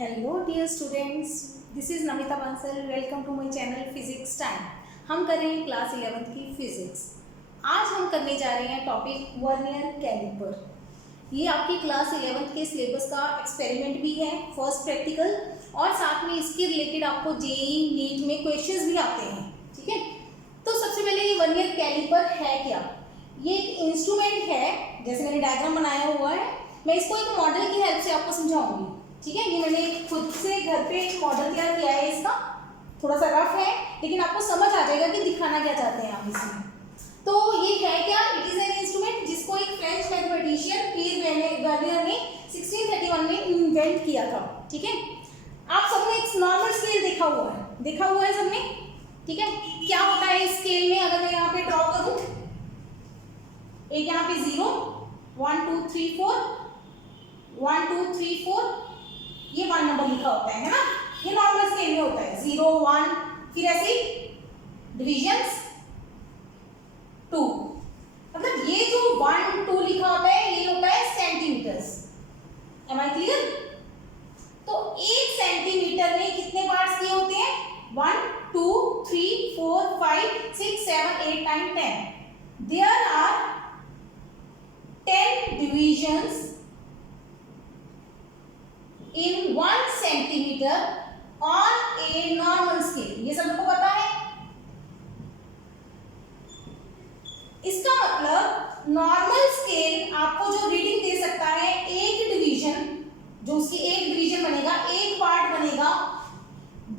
Hello dear students, this is Namita Bansal. Welcome to my channel physics time. हम कर रहे हैं क्लास 11th की फिजिक्स। आज हम करने जा रहे हैं टॉपिक वर्नियर कैलिपर। ये आपकी क्लास 11th के सिलेबस का एक्सपेरिमेंट भी है, फर्स्ट प्रैक्टिकल, और साथ में इसके रिलेटेड आपको जेईई नीट में क्वेश्चंस भी आते हैं। ठीक है, तो सबसे पहले ये वर्नियर कैलिपर है क्या? ये एक इंस्ट्रूमेंट है, जैसे मैंने डायग्राम बनाया हुआ है। मैं इसको एक मॉडल की हेल्प से आपको समझाऊंगी। ठीक है, ये मैंने खुद से घर पे एक मॉडल तैयार किया है। इसका थोड़ा सा रफ है, लेकिन आपको समझ आ जाएगा कि दिखाना क्या चाहते हैं आप इसमें। तो ये है क्या? इट इज एन इंस्ट्रूमेंट जिसको एक फ्रेंच मैथमेटिशियन पीयर वर्नियर ने 1631 में इन्वेंट किया था। ठीक है, आप सबने एक नॉर्मल स्केल देखा हुआ है सबने। ठीक है, क्या होता है इस स्केल में? अगर मैं यहाँ पे ड्रॉ करूं, एक यहाँ पे 0 1 2 3 4 1 2 3 4, ये 1 नंबर लिखा होता है ना। ये नॉर्मल स्केल में होता है 0 1, फिर ऐसे डिविजन्स 2। मतलब ये जो 1 2 लिखा होता है ये होता है सेंटीमीटर्स। M I clear? तो 1 सेंटीमीटर में कितने पार्ट्स दिए होते हैं? 1 2 3 4 5 6 7 8 9 10। There are 10 divisions in 1 centimeter on a normal scale। ये सबको पता है। इसका मतलब नॉर्मल स्केल आपको जो रीडिंग दे सकता है, एक डिवीजन, जो उसकी एक डिवीजन बनेगा, एक पार्ट बनेगा।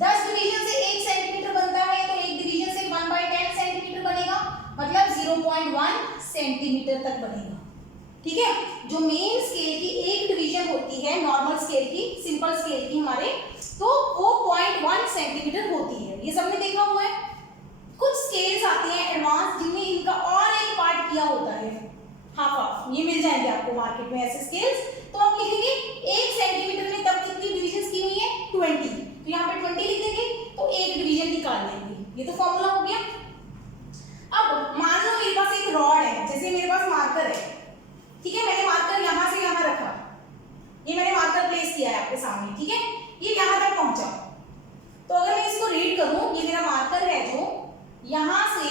10 डिवीजन से 1 सेंटीमीटर बनता है, तो एक डिवीजन से 1/10 सेंटीमीटर बनेगा, मतलब 0.1 सेंटीमीटर तक बनेगा। ठीक है, जो मेन स्केल की एक डिवीजन होती है, नॉर्मल स्केल की, सिंपल स्केल की हमारे, तो वो 0.1 सेंटीमीटर होती है। ये सबने देखा हुआ है। कुछ स्केल्स आते हैं एडवांस, जिनमें इनका और एक पार्ट किया होता है, हाफ हाफ। ये मिल जाएंगे आपको मार्केट में ऐसे स्केल्स। तो आप लिखेंगे 1 सेंटीमीटर में तब कितनी डिविजन की हुई है? 20। तो यहाँ पे 20 लिख देंगे, तो एक डिवीजन निकाल लेंगे। ये तो फॉर्मूला हो गया। अब मान लो मेरे पास एक रॉड है, जैसे मेरे पास मार्कर है। ठीक है, मैंने मार्कर यहां से यहां रखा, ये मैंने मार्कर प्लेस किया है आपके सामने। ठीक है, ये यहां तक पहुंचा। तो अगर मैं इसको रीड करूं, ये मेरा मार्कर है जो यहां से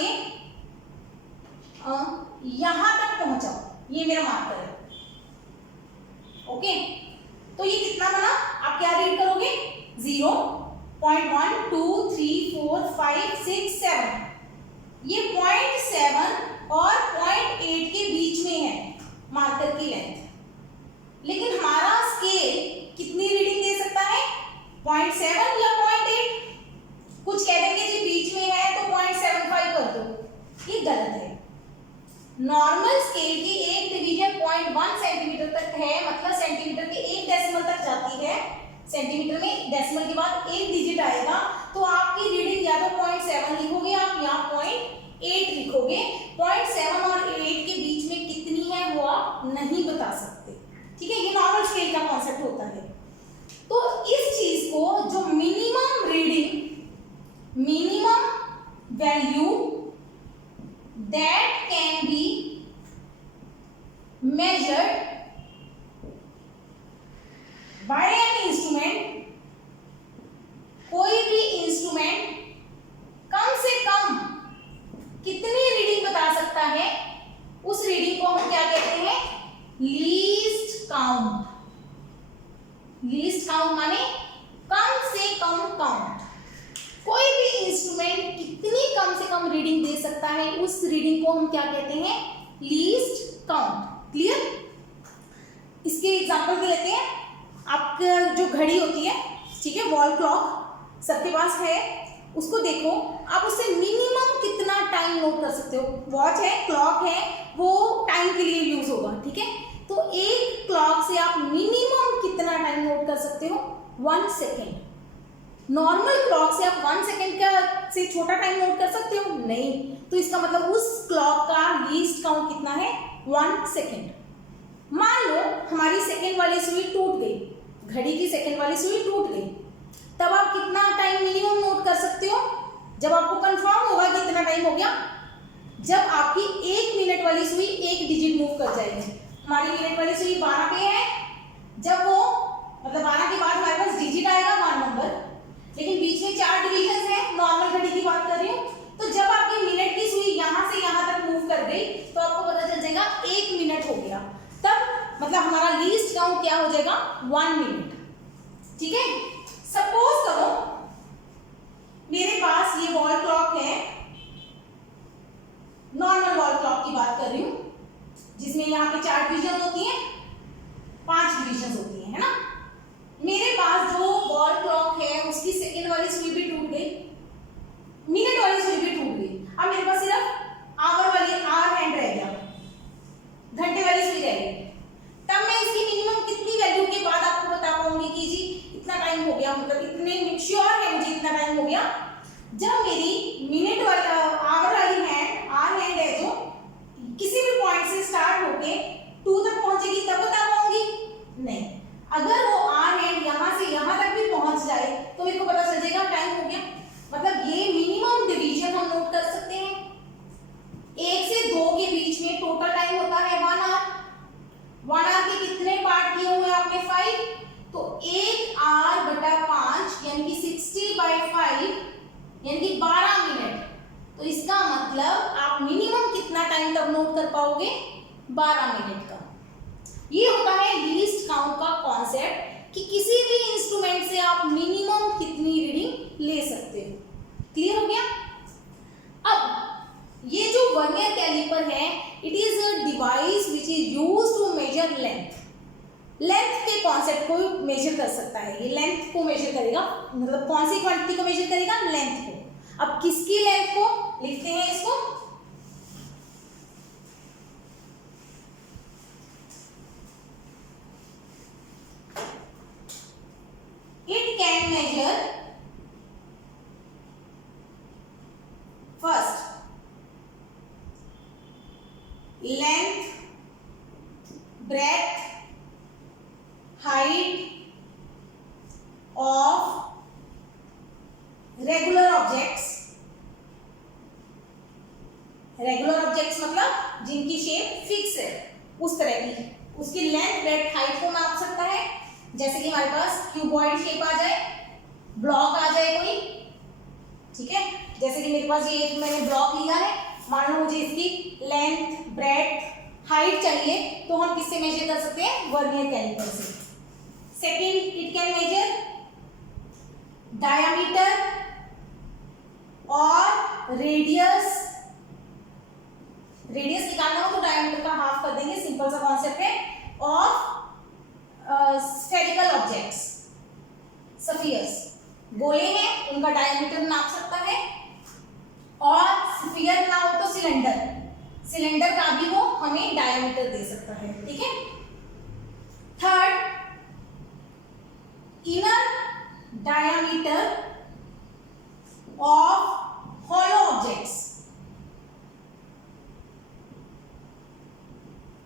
यहां तक पहुंचा, ये मेरा मार्कर है। ओके, तो ये कितना बना? आप क्या रीड करोगे? 0.1 2 3 4 5 6 7। ये 0.7 और 0.8 के बीच में है मार्कर की लेंथ। लेकिन हमारा स्केल कितनी रीडिंग दे सकता है? 0.7 या 0.8? कुछ कह देंगे जी बीच में है तो 0.75 कर दो। ये गलत है। नॉर्मल स्केल की एक डिवीजन 0.1 सेंटीमीटर तक है, मतलब सेंटीमीटर के एक डेसिमल तक जाती है। सेंटीमीटर में डेसिमल के बाद एक डिजिट आएगा, तो आपकी रीडिंग या तो 0.7 लिखोगे आप, या 0.8 लिखोगे। 0.7 और 8 के बीच में कितनी है वो आप नहीं बता सकते। ठीक है, ये नॉर्मल स्केल का कॉन्सेप्ट होता है। तो इस चीज को जो minimum reading, minimum value that can be measured by an instrument, कोई भी इंस्ट्रूमेंट कम से कम कितनी रीडिंग बता सकता है, उस रीडिंग को हम क्या कहते हैं? Least count. लीस्ट काउंट माने कम से कम काउंट। कोई भी इंस्ट्रूमेंट कितनी कम से कम रीडिंग दे सकता है, उस रीडिंग को हम क्या कहते हैं? Least count. क्लियर? इसके एग्जांपल भी लेते हैं। आपका जो घड़ी होती है, ठीक है, वॉल क्लॉक सबके पास है, उसको देखो, आप उससे मिनिमम कितना टाइम नोट कर सकते हो। वॉच है, क्लॉक है, वो टाइम के लिए यूज होगा। ठीक है, तो एक क्लॉक से आप मिनिमम कितना टाइम नोट कर सकते हो? 1 सेकेंड। नॉर्मल क्लॉक से आप 1 सेकेंड का से छोटा टाइम नोट कर सकते हो? नहीं। तो इसका मतलब उस क्लॉक का लीस्ट काउंट कितना है? 1 सेकेंड। मान लो हमारी सेकेंड वाली सुई टूट गई, घड़ी की सेकेंड वाली सुई टूट गई, तब आप कितना टाइम मिनिमम नोट कर सकते हो? जब आपको कंफर्म होगा कि इतना टाइम हो गया, जब आपकी 1 मिनट वाली सुई 1 डिजिट मूव कर जाएगी। हमारी मिनट वाली सुई 12 पे है, जब वो मतलब 12 के बाद हमारे पास डिजिट लेकिन बीच में 4 डिविजन है, नॉर्मल घड़ी की बात कर रही हूँ। तो जब आपकी मिनट की सुई यहाँ से यहाँ तक मूव कर गई तो आपको पता चल जाएगा 1 मिनट हो गया। तब मतलब हमारा लीस्ट काउंट क्या हो जाएगा, 1 मिनट। ठीक है, सपोज करो मेरे पास ये वॉल क्लॉक है, नॉर्मल वॉल क्लॉक की बात कर रही हूँ, जिसमें यहाँ पे 4 डिविजन होती हैं, 5 डिविजन होती है ना। मेरे पास जो वॉल क्लॉक है उसकी सेकेंड वाली सुई भी टूट गई, मिनट वाली सुई भी टूट गई। अब मेरे पास सिर्फ आवर वाली आवर हैंड रह गया, घंटे वाली सुई रह गई। तब मैं इसकी मिनिमम कितनी वैल्यू के बाद आपको बता पाऊंगी कि जी इतना टाइम हो गया, मतलब इतने श्योर है मुझे इतना टाइम हो गया, जब मेरी मिनट वाला आवर वाली हैंड आवर हैंड है जो किसी भी पॉइंट से स्टार्ट होके 2 तक पहुंचेगी तब बता पाऊंगी? नहीं, अगर वो आवर हैंड यहाँ से यहाँ तक भी पहुंच जाए तो मेरे को पता चल जाएगा टाइम हो गया। मतलब ये मिनिमम डिवीजन हम नोट कर सकते हैं। 1 से 2 के बीच में टोटल टाइम होता है 1 आवर। 1 आवर के कितने पार्ट किए हुए आपने? 5। तो 1 आवर बटा 5 यानी कि 60/5 यानी कि 12 मिनट। तो इसका मतलब आप मिनिमम कितना टाइम तब नोट कर पाओगे? 12 मिनट का। ये होता है लीस्ट काउंट का कॉन्सेप्ट कि किसी भी इंस्ट्रूमेंट से आप मिनिमम कितनी रीडिंग ले सकते हो। क्लियर हो गया? अब ये जो वर्नियर कैलिपर है, it is a device which is used to measure length. Length के कॉन्सेप्ट को मेजर कर सकता है, ये लेंथ को मेजर करेगा, मतलब कौन सी क्वांटिटी को मेजर करेगा? लेंथ को। अब किसकी लेंथ को लिखते हैं इसको? It can measure first length, breadth, height of regular objects. Regular objects मतलब जिनकी शेप फिक्स है, उस तरह की उसकी लेंथ, ब्रेथ, हाइट को नाप सकता है। जैसे कि हमारे पास क्यूबॉइड शेप आ जाए, ब्लॉक आ जाए कोई, ठीक है, जैसे कि मेरे पास ये मैंने ब्लॉक लिया है, मान लो मुझे इसकी लेंथ, ब्रेथ, हाइट चाहिए, तो हम किससे मेजर कर सकते हैं? वर्नियर कैलिपर से। Second, it can major diameter और रेडियस। रेडियस निकालना हो तो डायमीटर का हाफ कर देंगे, सिंपल सा कॉन्सेप्ट है। ऑफ स्फेरिकल ऑब्जेक्ट्स, स्फीयर्स, गोले हैं उनका डायमीटर नाप सकता है। और स्फीयर ना हो तो सिलेंडर, सिलेंडर का भी वो हमें डायमीटर दे सकता है। ठीक है। Third, inner diameter of hollow objects.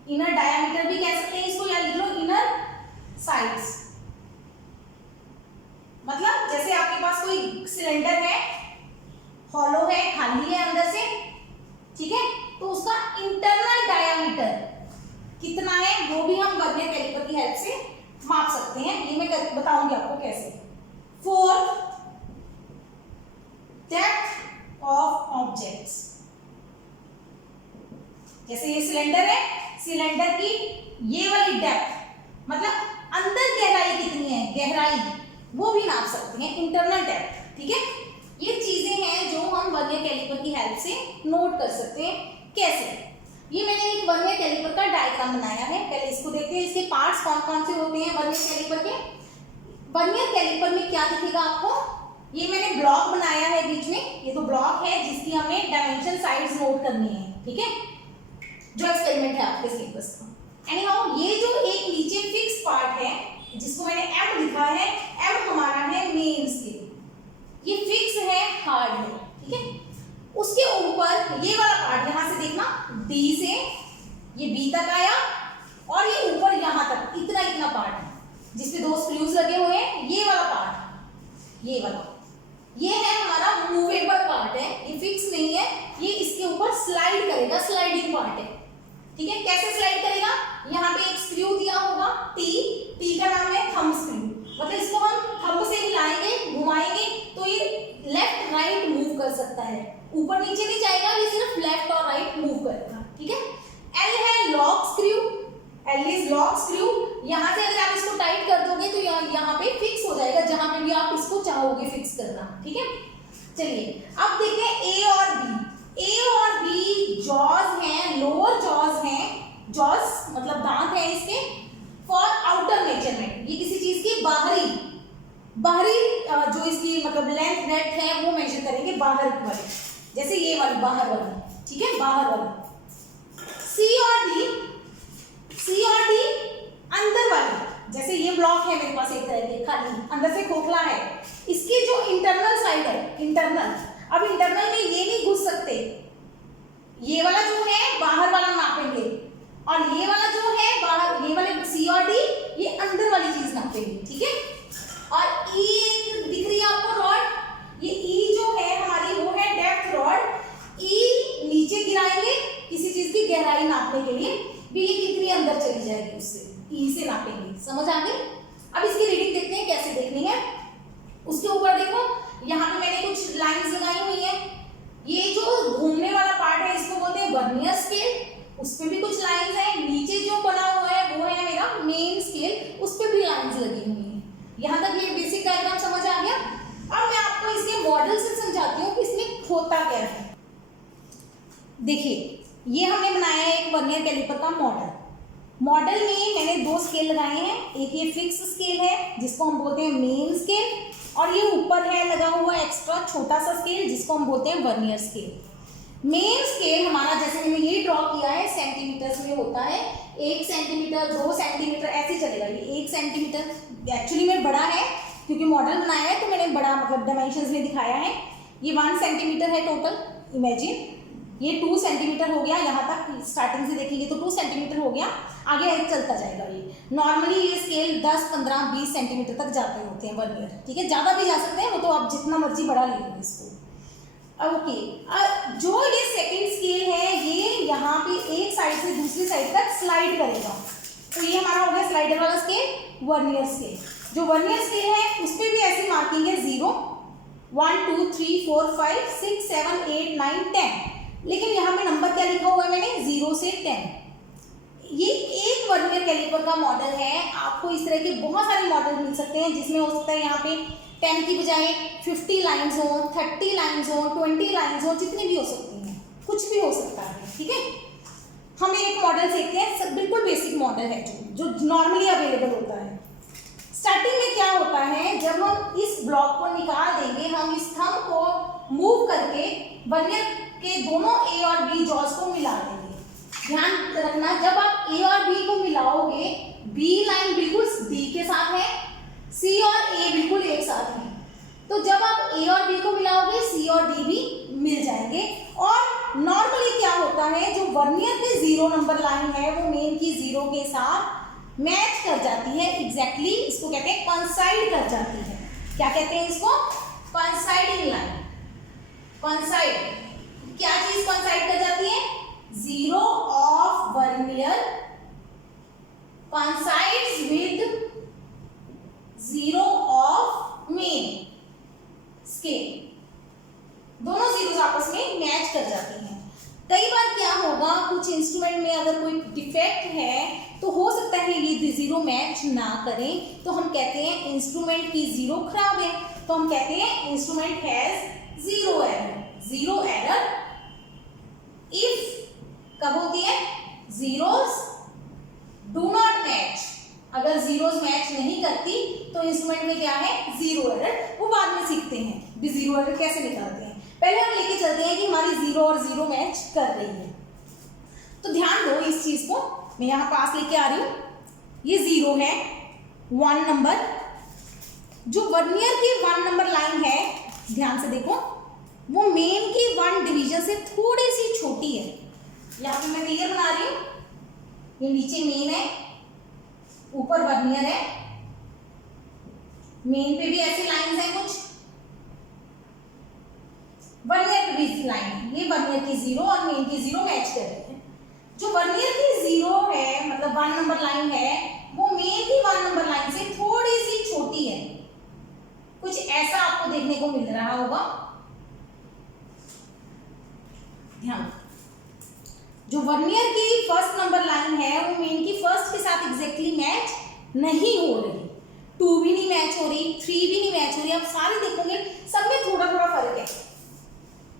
Inner diameter भी कह सकते हैं इसको, या लिख लो इनर साइड्स। मतलब जैसे आपके पास कोई सिलेंडर है, हॉलो है, खाली है अंदर से, ठीक है, तो उसका इंटरनल डायमीटर कितना है वो भी हम वर्नियर कैलिपर की हेल्प से माप सकते हैं। ये मैं बताऊंगी आपको कैसे। Fourth, depth of objects. जैसे ये सिलेंडर है, सिलेंडर की ये वाली डेप्थ मतलब अंदर गहराई कितनी है, गहराई वो भी नाप सकते हैं, इंटरनल डेप्थ। ठीक है, ये चीजें हैं जो हम वर्नियर कैलिपर की हेल्प से नोट कर सकते हैं। कैसे? ये मैंने एक वर्नियर कैलिपर का डायग्राम बनाया है, पहले इसको देखते हैं। इसके पार्ट्स कौन कौन से होते हैं वर्नियर कैलिपर के। वर्नियर कैलिपर में क्या दिखेगा आपको? ये मैंने ब्लॉक बनाया है बीच में, ये तो ब्लॉक है जिसकी हमें डायमेंशन साइड्स नोट करनी है। ठीक है, जो एक्सपेरिमेंट है आपके सिलेबस का। एनीहाउ, ये जो एक नीचे फिक्स पार्ट है जिसको मैंने एम लिखा है, एम हमारा है मेन स्केल, ये फिक्स है, हार्ड है। ठीक है, उसके ऊपर ये वाला पार्ट यहां से देखना, डी से ये बी तक आया और ये ऊपर यहां तक इतना इतना पार्ट है जिसपे 2 स्क्रूज लगे हुए हैं। ये वाला पार्ट, ये वाला, ये है हमारा मूवेबल पार्ट है, ये फिक्स नहीं है, ये इसके ऊपर स्लाइड करेगा, स्लाइडिंग पार्ट है। ठीक है, कैसे स्लाइड करेगा? यहाँ पे एक स्क्रू दिया होगा टी, टी का नाम है थंब स्क्रू, मतलब इसको हम थंब से हिलाएंगे, घुमाएंगे चलिए अब देखते हैं ए और बी। ए और बी जॉज हैं, लोअर जॉज हैं, जॉज मतलब दांत है इसके, फॉर आउटर मेजरमेंट, ये किसी चीज की बाहरी जो इसकी मतलब लेंथ ब्रेड्थ है वो मेजर करेंगे बाहर वाली, जैसे ये वाली बाहर वाली, ठीक है, बाहर वाली। सी और डी अंदर वाली, जैसे ये ब्लॉक है मेरे पास एक तरह के खाली अंदर से खोखला है, इसकी जो इंटरनल साइड है, इंटरनल, अब इंटरनल में ये नहीं घुस सकते, ये वाला जो है बाहर वाला नापेंगे और ये वाला जो है बाहर, ये वाले सी और डी ये अंदर वाली चीज नापेंगे, ठीक है। और ई एक दिख रही है आपको रॉड, ये ई जो है हमारी वो है डेप्थ रॉड। ई नीचे गिराएंगे किसी चीज की गहराई नापने के लिए, भी ये कितनी अंदर चली जाएगी उससे, ई से नापेंगे, समझ आ गई। अब इसकी रीडिंग देखते हैं कैसे देखनी है। उसके ऊपर देखो यहाँ पे मैंने कुछ लाइंस लगाई हुई है, ये जो घूमने वाला पार्ट है इसको बोलते हैं वर्नियर स्केल, उस पे भी कुछ लाइंस है। नीचे जो बना हुआ है वो है मेरा मेन स्केल, उस पे भी लाइंस लगी हुई है। यहाँ तक ये बेसिक डायग्राम समझ आ गया। अब मैं आपको इसके मॉडल से समझाती हूँ कि इसमें होता क्या है। देखिए ये हमने बनाया है एक वर्नियर कैलिपर का मॉडल। मॉडल में मैंने दो स्केल लगाए हैं, एक ये फिक्स स्केल है जिसको हम बोलते हैं मेन स्केल, और ये ऊपर है लगा हुआ एक्स्ट्रा छोटा सा स्केल जिसको हम बोलते हैं वर्नियर स्केल। मेन स्केल हमारा जैसे मैंने ये ड्रॉ किया है सेंटीमीटर्स में होता है, 1 सेंटीमीटर 2 सेंटीमीटर ऐसे चलेगा। ये 1 सेंटीमीटर एक्चुअली में बड़ा है क्योंकि मॉडल बनाया है तो मैंने बड़ा मतलब डायमेंशंस में दिखाया है। ये 1 सेंटीमीटर है टोटल, इमेजिन ये 2 सेंटीमीटर हो गया, यहाँ तक स्टार्टिंग से देखेंगे तो 2 सेंटीमीटर हो गया, आगे चलता जाएगा। ये नॉर्मली ये स्केल 10, 15, 20 सेंटीमीटर तक जाते होते हैं वर्नियर, ठीक है, ज़्यादा भी जा सकते हैं, वो तो आप जितना मर्जी बड़ा ले लो इसको। ओके, जो ये सेकंड स्केल है ये यहाँ पे एक साइड से दूसरी साइड तक स्लाइड करेगा, तो ये हमारा हो गया स्लाइडर वाला स्केल, वर्नियर स्केल। जो वर्नियर स्केल है उस पर भी ऐसी मार्किंग है 0, 1, 2, 3, 4, 5, 6, 7, 8, 9, 10, लेकिन यहाँ पे नंबर क्या लिखा हुआ है मैंने 0 से 10। ये एक वर्नियर कैलिपर का मॉडल है। आपको इस तरह के बहुत सारे मॉडल मिल सकते हैं जिसमें हो सकता है यहाँ पे 10 की बजाय 50 लाइन्स हो, 30 लाइन्स हो, 20 लाइन्स हो, जितनी भी हो सकती हैं, कुछ भी हो सकता है, ठीक है। हम एक मॉडल सीखते हैं, सब बिल्कुल बेसिक मॉडल है जो नॉर्मली अवेलेबल होता है। स्टार्टिंग में क्या होता है, जब हम इस ब्लॉक को निकाल देंगे, हम इस थंब को मूव करके वर्नियर के दोनों ए और बी जॉज को मिला देंगे। ध्यान रखना, जब आप ए और बी को मिलाओगे, बी लाइन बिल्कुल डी के साथ है, सी और ए बिल्कुल एक साथ है, तो जब आप ए और बी को मिलाओगे सी और डी भी मिल जाएंगे। और नॉर्मली क्या होता है, जो वर्नियर की 0 नंबर लाइन है वो मेन की 0 के साथ मैच कर जाती है, एग्जैक्टली इसको कहते हैं कोइंसाइड कर जाती है। क्या कहते हैं इसको? Coinciding line. कोइंसाइड, क्या चीज कोइंसाइड कर जाती है? 0 of vernier coincides with 0 of main scale, दोनों जीरोस आपस में मैच कर जाती हैं। कई बार क्या होगा, कुछ इंस्ट्रूमेंट में अगर कोई डिफेक्ट है तो हो सकता है ये 0 मैच ना करें, तो हम कहते हैं इंस्ट्रूमेंट की 0 खराब है, तो हम कहते हैं instrument has 0 error. 0 error if कब होती है? Zeros do not match. अगर जीरोस मैच नहीं करती तो इंस्ट्रूमेंट में क्या है? 0 एरर। वो बाद में सीखते हैं भी 0 एरर कैसे निकालते हैं। पहले हम लेके चलते हैं कि हमारी 0 और 0 मैच कर रही है। तो ध्यान दो इस चीज को, मैं यहाँ पास लेके आ रही हूँ। ये 0 है, 1 नंबर, जो वर्नियर की 1 नंबर लाइन है, ध्यान से देखो, वो मेन की 1 डिवीजन से थोड़ी सी छोटी है। यहाँ पे मैं क्लियर बना रही हूँ, ये नीचे मेन है, ऊपर वर्नियर है, मेन पे भी ऐसी लाइंस हैं कुछ, वर्नियर पे भी लाइन है। ये वर्नियर की 0 और मेन की 0 मैच कर रही है। जो वर्नियर की 0 है, मतलब 1 नंबर लाइन है, वो मेन की 1 नंबर लाइन से थोड़ी सी छोटी है। कुछ ऐसा आपको देखने को मिल रहा होगा, ध्यान। जो वर्नियर की 1st नंबर लाइन है वो मेन की 1st के साथ एग्जैक्टली मैच नहीं हो रही, 2 भी नहीं मैच हो रही, 3 भी नहीं मैच हो रही। आप सारे देखोगे सब में थोड़ा थोड़ा फर्क है।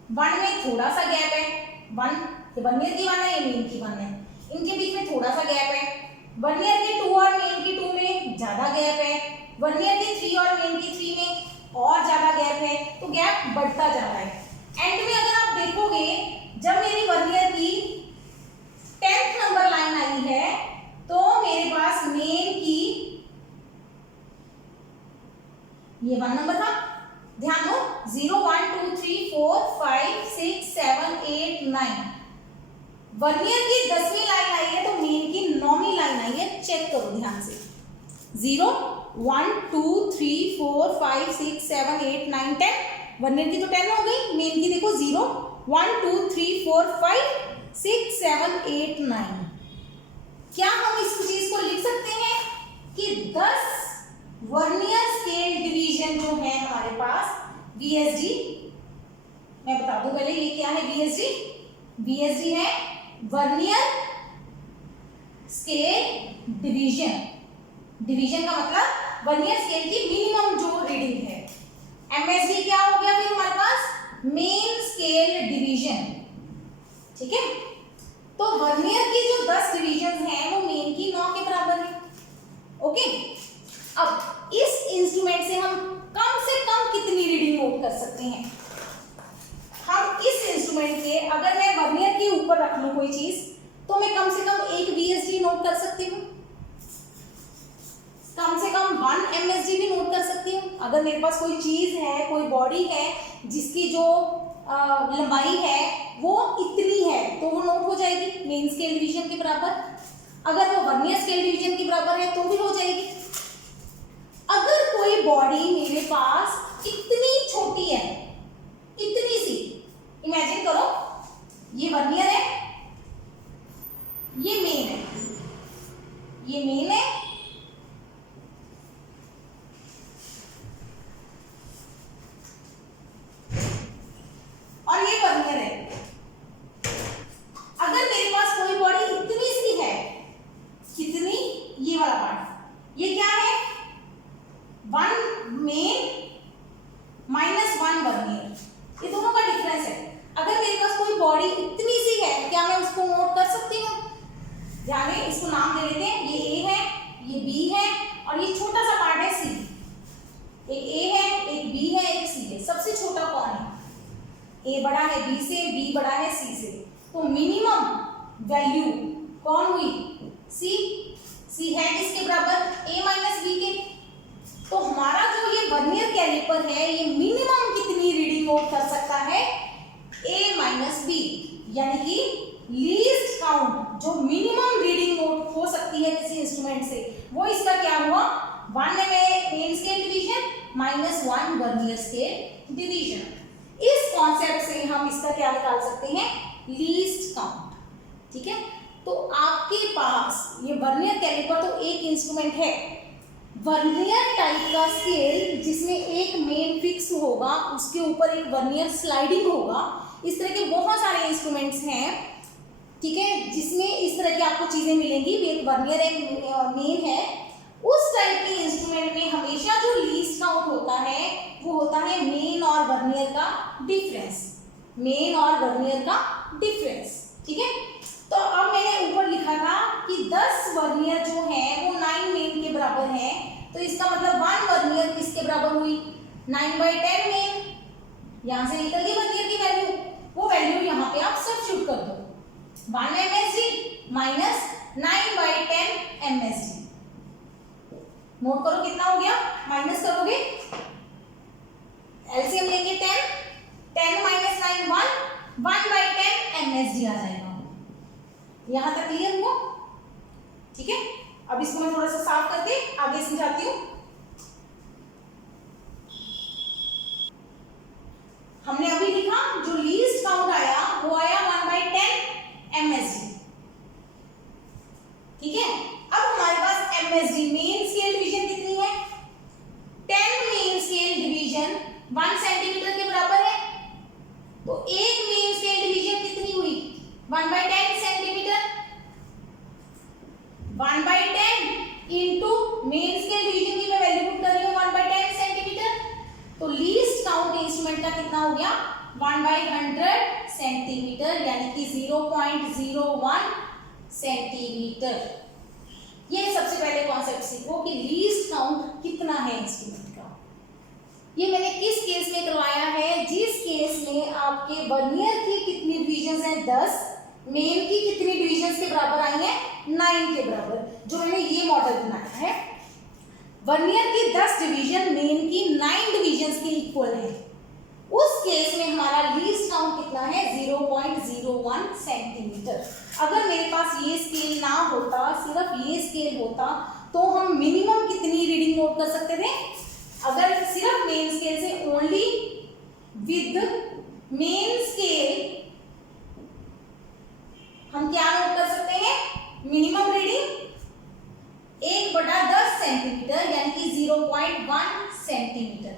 1 में थोड़ा सा गैप है, 1 ये वर्नियर की 1 है, ये मेन की 1 है, इनके बीच में थोड़ा सा गैप है। वर्नियर के 2 और मेन की 2 में ज्यादा गैप है, वर्नियर के 3 और मेन की 3 में और ज्यादा गैप है, तो गैप बढ़ता जा रहा है। एंड में अगर आप देखोगे जब मेरी वर्नियर की 10th नंबर लाइन आई है तो मेरे पास मेन की ये 1 नंबर था, ध्यान दो 0 1 2 3 4 5 6 7 8 9, वर्नियर की 10वीं लाइन आई है तो मेन की 9वीं लाइन आई है। चेक करो ध्यान से, 0 1 2 3 4 5 6 7 8 9 10, वर्नियर की तो 10 हो गई, मेन की देखो 0 1 2 3 4 5 6 7 8 9। क्या हम इस चीज को लिख सकते हैं कि 10 वर्नियर स्केल डिवीजन जो है हमारे पास VSD, मैं बता दूं पहले ये क्या है VSD, VSD है वर्नियर स्केल डिवीजन, डिवीजन का मतलब वर्नियर स्केल की मिनिमम जो रीडिंग है। MSD क्या हो गया फिर हमारे पास मेन स्केल डिवीजन, ठीक है। तो वर्नियर की जो 10 डिवीजन हैं वो मेन की 9 के बराबर है, ओके। अब इस इंस्ट्रूमेंट से हम कम से कम कितनी रीडिंग नोट कर सकते हैं? हम इस इंस्ट्रूमेंट के अगर मैं वर्नियर के ऊपर रख लूं कोई चीज तो मैं कम से कम एक VSD नोट कर सकती हूँ, कम से कम 1 MSD भी नोट कर सकती हूँ। अगर मेरे पास कोई चीज है, कोई बॉडी है जिसकी जो लंबाई है वो इतनी है तो वो नोट हो जाएगी मेन स्केल डिवीजन के बराबर, अगर वो वर्नियर स्केल डिवीजन के बराबर है तो भी हो जाएगी। अगर कोई बॉडी मेरे पास इतनी छोटी है, इतनी सी, इमेजिन करो ये वर्नियर है, ये मेन है, ये मेन है, और ये वर्नियर है। अगर मेरे पास कोई बॉडी इतनी सी है, कितनी, ये वाला पार्ट, ये क्या है 1 मेन माइनस 1 वर्नियर, ये दोनों का डिफरेंस है। अगर मेरे पास कोई बॉडी इतनी सी है क्या मैं उसको नोट कर सकती हूँ? यानी इसको नाम दे देते हैं, ये A है, ये B है और ये छोटा सा पार्ट है C। एक A है, एक B है, एक C है। सबसे छोटा कौन है? A बड़ा है B से, B बड़ा है C से, तो मिनिमम वैल्यू कौन हुई? C। C है किसके बराबर? A माइनस B के। तो हमारा जो ये वर्नियर कैलिपर है ये मिनिमम कितनी रीडिंग नोट कर सकता है? A माइनस B, यानी कि लीस्ट काउंट जो मिनिमम रीडिंग नोट हो सकती है किसी इंस्ट्रूमेंट से, वो इसका क्या हुआ? 1 main scale division minus 1 vernier scale division. इस कॉन्सेप्ट से हम इसका क्या निकाल सकते हैं? लीस्ट काउंट, ठीक है। तो आपके पास ये वर्नियर कैलिपर तो एक इंस्ट्रूमेंट है, वर्नियर टाइप का स्केल जिसमें एक मेन फिक्स होगा, उसके ऊपर एक वर्नियर स्लाइडिंग होगा, इस तरह के बहुत सारे इंस्ट्रूमेंट्स हैं, ठीक है, जिसमें इस तरह की आपको चीजें मिलेंगी। एक वर्नियर एक मेन है, उस टाइप के इंस्ट्रूमेंट में हमेशा जो लीस्ट काउंट होता है वो होता है मेन और वर्नियर का डिफरेंस, मेन और वर्नियर का डिफरेंस, ठीक है। तो अब मैंने ऊपर लिखा था कि 10 वर्नियर जो है वो 9 मेन के बराबर है, तो इसका मतलब 1 वर्नियर किसके बराबर हुई? 9/10 मेन। यहां से निकल गई वर्नियर की वैल्यू, वो वैल्यू यहाँ पे आप सब्स्टिट्यूट कर दो, 1 MSD माइनस 9/10 MSD। नोट करो कितना हो गया, माइनस करोगे, एलसीएम लेंगे 10, 10 माइनस 9 1, 1/10 MSD आ जाएगा। यहां तक क्लियर हुआ? ठीक है। अब इसको मैं थोड़ा सा साफ करके आगे समझाती हूँ। हमने अभी लिखा जो लीस्ट काउंट आया वो आया 1/10 MSD, ठीक है। अब हमारे पास MSD मेन स्केल डिवीजन कितनी है? 10 मेन स्केल डिवीजन 1 सेंटीमीटर के बराबर है, तो एक मेन स्केल डिवीजन कितनी हुई? 1/10 centimetre. 1/10 into main scale division की 1/100 सेंटीमीटर यानी कि 0.01 सेंटीमीटर। ये सबसे पहले कॉन्सेप्ट सीखो कि लीस्ट काउंट कितना है इंस्ट्रूमेंट का। ये मैंने किस केस में करवाया है, जिस केस में आपके वर्नियर की कितनी डिविजन्स हैं 10, मेन की कितनी डिविजन्स के बराबर आई हैं 9 के बराबर, जो मैंने ये मॉडल बनाया है। वर्नियर की 10 डिवीजन मेन की 9 डिविजन्स के इक्वल है। उस केस में हमारा लीस्ट काउंट कितना है 0.01 सेंटीमीटर। अगर मेरे पास ये स्केल ना होता, सिर्फ ये स्केल होता, तो हम मिनिमम कितनी रीडिंग नोट कर सकते थे? अगर सिर्फ मेन स्केल से ओनली विद मेन स्केल हम क्या नोट कर सकते हैं? मिनिमम रीडिंग 1/10 सेंटीमीटर यानी कि 0.1 सेंटीमीटर।